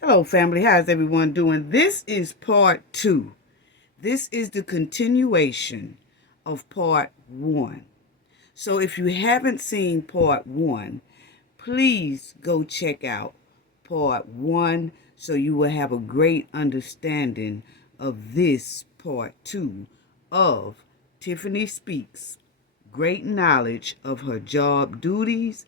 Hello, family. How's everyone doing? This is part 2. This is the continuation of part 1. So if you haven't seen part 1, please go check out part 1 so you will have a great understanding of this part 2 of Tiffany Speaks, great knowledge of her job duties,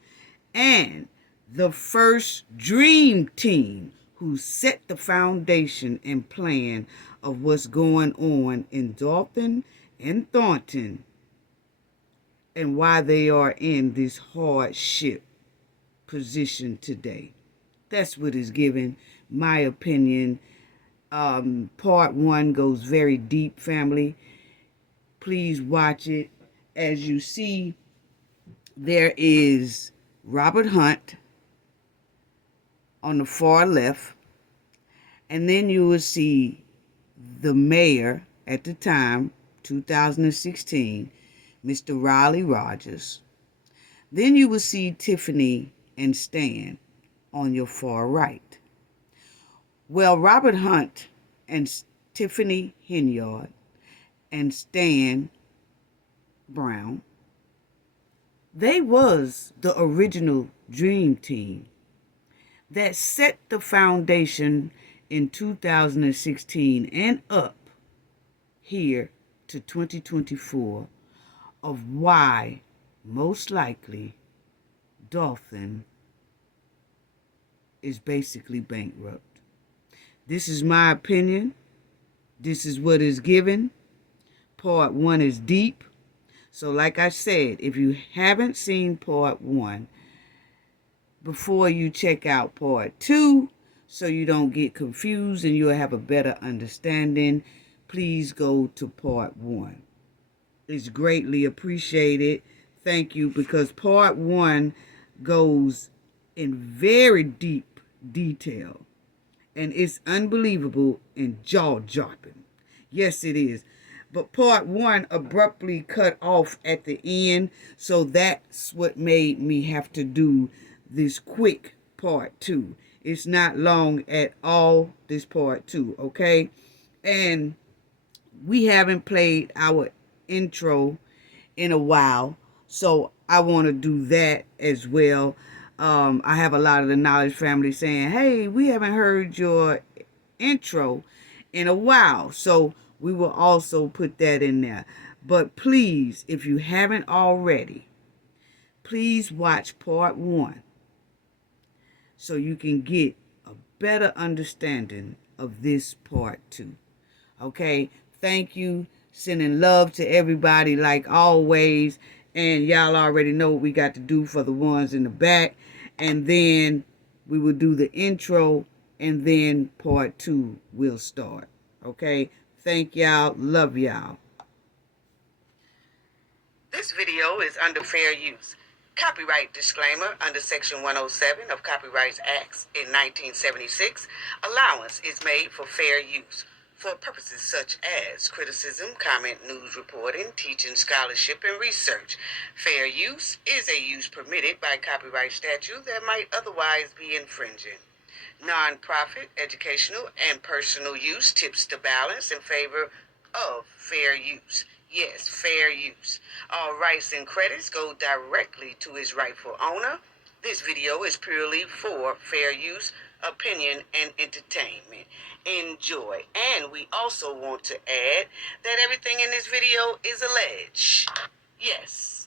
and the first dream team who set the foundation and plan of what's going on in Dolton and Thornton and why they are in this hardship position today. That's what is given my opinion. Part 1 goes very deep, family. Please watch it. As you see, there is Robert Hunt on the far left, and then you will see the mayor at the time, 2016, Mr. Riley Rogers. Then you will see Tiffany and Stan on your far right. Well, Robert Hunt and Tiffany Henyard and Stan Brown, they was the original dream team that set the foundation in 2016 and up here to 2024 of why most likely Dolphin is basically bankrupt. This is my opinion. This is what is given. Part 1 is deep. So like I said, if you haven't seen part 1, before you check out part 2, so you don't get confused and you'll have a better understanding, please go to part 1. It's greatly appreciated. Thank you, because part 1 goes in very deep detail, and it's unbelievable and jaw-dropping. Yes, it is. But part 1 abruptly cut off at the end, so that's what made me have to do this quick part 2. It's not long at all, this part 2, okay? And we haven't played our intro in a while, so I want to do that as well. I have a lot of the Knowledge family saying, hey, we haven't heard your intro in a while, so we will also put that in there. But please, if you haven't already, please watch part 1 so you can get a better understanding of this part 2. Okay? Thank you. Sending love to everybody like always. And y'all already know what we got to do for the ones in the back. And then we will do the intro, and then part 2 will start. Okay? Thank y'all. Love y'all. This video is under fair use. Copyright disclaimer under Section 107 of Copyrights Acts in 1976. Allowance is made for fair use for purposes such as criticism, comment, news reporting, teaching, scholarship, and research. Fair use is a use permitted by copyright statute that might otherwise be infringing. Non-profit, educational, and personal use tips the balance in favor of fair use. Yes, fair use. All rights and credits go directly to its rightful owner. This video is purely for fair use, opinion, and entertainment. Enjoy. And we also want to add that everything in this video is alleged. Yes.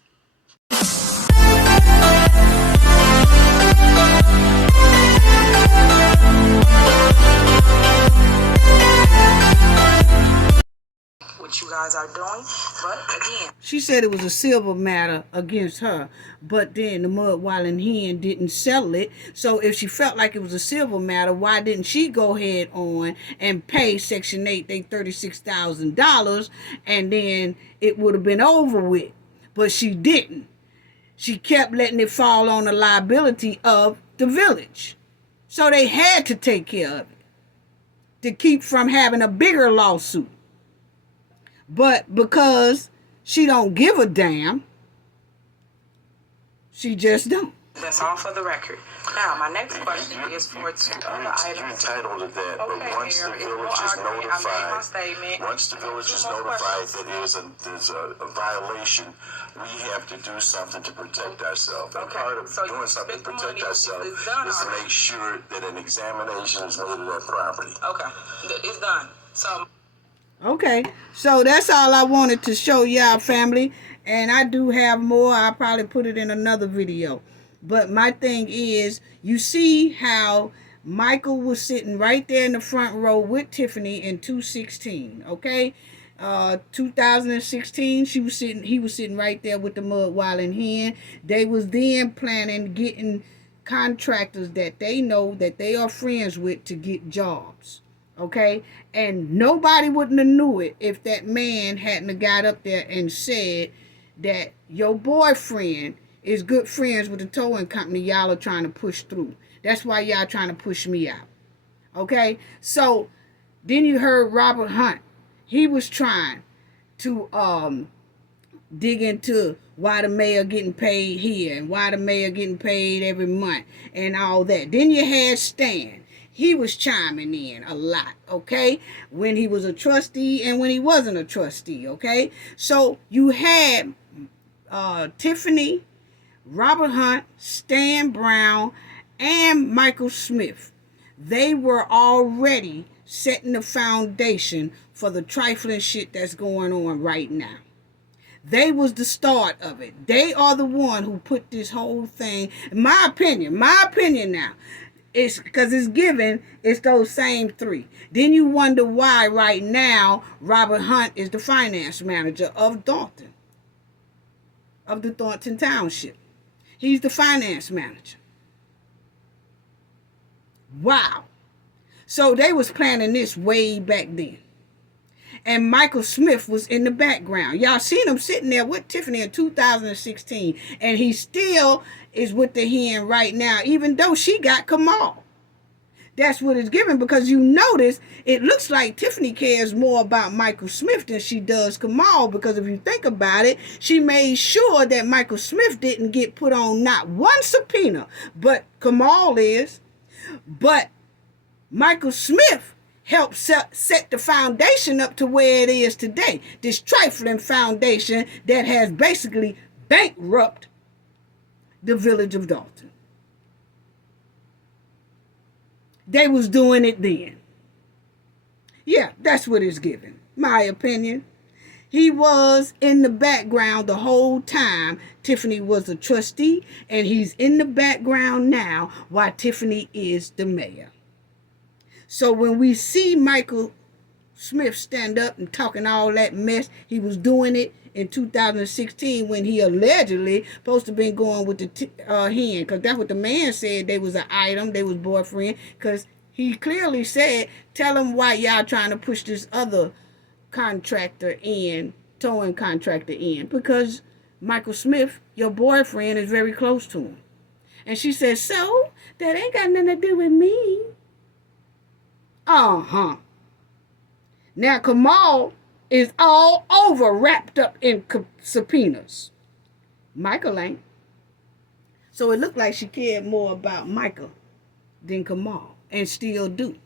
What you guys are doing, but again, she said it was a civil matter against her, but then the Mudwallin Hen didn't settle it. So if she felt like it was a civil matter, why didn't she go ahead on and pay Section 8 they $36,000, and then it would have been over with? But she didn't. She kept letting it fall on the liability of the village. So they had to take care of it to keep from having a bigger lawsuit. But because she don't give a damn, she just don't. That's all for the record. Now, my next question is for two other items. You're entitled to that, but Okay, once the Mayor, it's village no is argument. I made my notified, statement. once the village is Two more notified questions. that there's a violation, we have to do something to protect ourselves. And Okay, part of so you doing something to spent the protect money. ourselves It's done is to already. make sure that an examination is made of that property. Okay, it's done. So. Okay, so that's all I wanted to show y'all, family. And I do have more. I'll probably put it in another video. But my thing is, you see how Michael was sitting right there in the front row with Tiffany in 2016, okay? 2016, he was sitting right there with the mud while in hand. They was then planning getting contractors that they know that they are friends with to get jobs. Okay, and nobody wouldn't have knew it if that man hadn't have got up there and said that your boyfriend is good friends with the towing company y'all are trying to push through. That's why y'all trying to push me out. Okay, so then you heard Robert Hunt. He was trying to dig into why the mayor getting paid here and why the mayor getting paid every month and all that. Then you had Stan. He was chiming in a lot, okay? When he was a trustee and when he wasn't a trustee, okay? So you had Tiffany, Robert Hunt, Stan Brown, and Michael Smith. They were already setting the foundation for the trifling shit that's going on right now. They was the start of it. They are the one who put this whole thing, my opinion now. It's because it's given, it's those same three. Then you wonder why right now Robert Hunt is the finance manager of Dolton, of the Dolton Township. He's the finance manager. Wow. So they was planning this way back then. And Michael Smith was in the background. Y'all seen him sitting there with Tiffany in 2016. And he still is with the hen right now, even though she got Kamal. That's what it's given, because you notice it looks like Tiffany cares more about Michael Smith than she does Kamal, because if you think about it, she made sure that Michael Smith didn't get put on not one subpoena, but Kamal is. But Michael Smith helped set the foundation up to where it is today. This trifling foundation that has basically bankrupted the village of Dolton. They was doing it then. Yeah, that's what it's given. My opinion. He was in the background the whole time Tiffany was a trustee, and he's in the background now while Tiffany is the mayor. So when we see Michael Smith stand up and talking all that mess, he was doing it in 2016 when he allegedly supposed to been going with the hen, because that's what the man said. They was an item, they was boyfriend, because he clearly said, tell him why y'all trying to push this other contractor in, towing contractor in, because Michael Smith, your boyfriend, is very close to him. And she said, so that ain't got nothing to do with me. Uh-huh. Now, Kamal is all over wrapped up in subpoenas. Michael ain't. So it looked like she cared more about Michael than Kamal, and still do.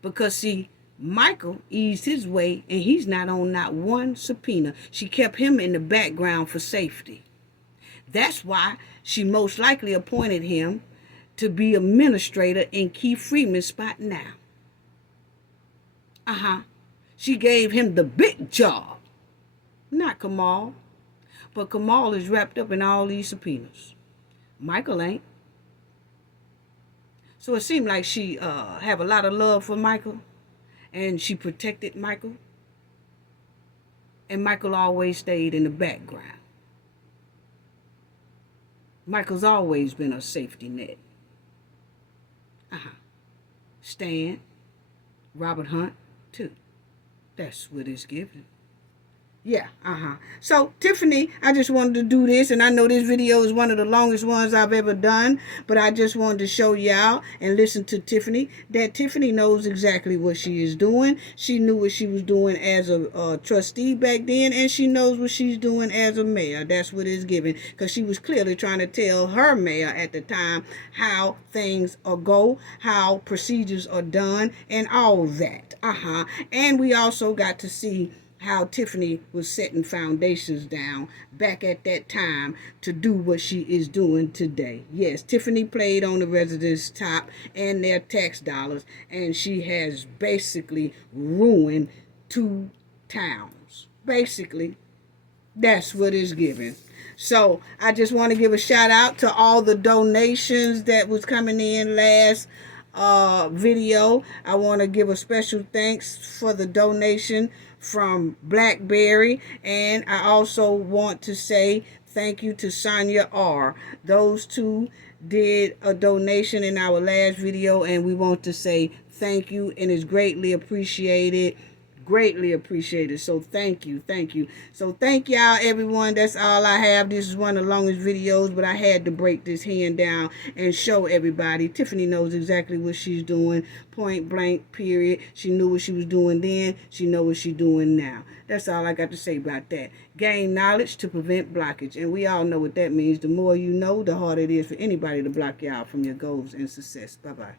Because, see, Michael eased his way, and he's not on not one subpoena. She kept him in the background for safety. That's why she most likely appointed him to be administrator in Keith Freeman's spot now. She gave him the big job. Not Kamal. But Kamal is wrapped up in all these subpoenas. Michael ain't. So it seemed like she have a lot of love for Michael. And she protected Michael. And Michael always stayed in the background. Michael's always been a safety net. Stan, Robert Hunt, too. That's what it's given. Yeah, So, Tiffany, I just wanted to do this, and I know this video is one of the longest ones I've ever done, but I just wanted to show y'all and listen to Tiffany, that Tiffany knows exactly what she is doing. She knew what she was doing as a trustee back then, and she knows what she's doing as a mayor. That's what it's given, because she was clearly trying to tell her mayor at the time how things go, how procedures are done, and all that. And we also got to see how Tiffany was setting foundations down back at that time to do what she is doing today. Yes, Tiffany played on the residents' top and their tax dollars, and she has basically ruined 2 towns. Basically, that's what is given. So I just want to give a shout out to all the donations that was coming in last video. I want to give a special thanks for the donation from Blackberry, and I also want to say thank you to Sonia R. Those two did a donation in our last video, and we want to say thank you, and it's greatly appreciated. Greatly appreciated. So thank you. So thank y'all, everyone. That's all I have. This is one of the longest videos, but I had to break this hand down and show everybody. Tiffany knows exactly what she's doing. Point blank, period. She knew what she was doing then. She knows what she's doing now. That's all I got to say about that. Gain knowledge to prevent blockage. And we all know what that means. The more you know, the harder it is for anybody to block you out from your goals and success. Bye-bye.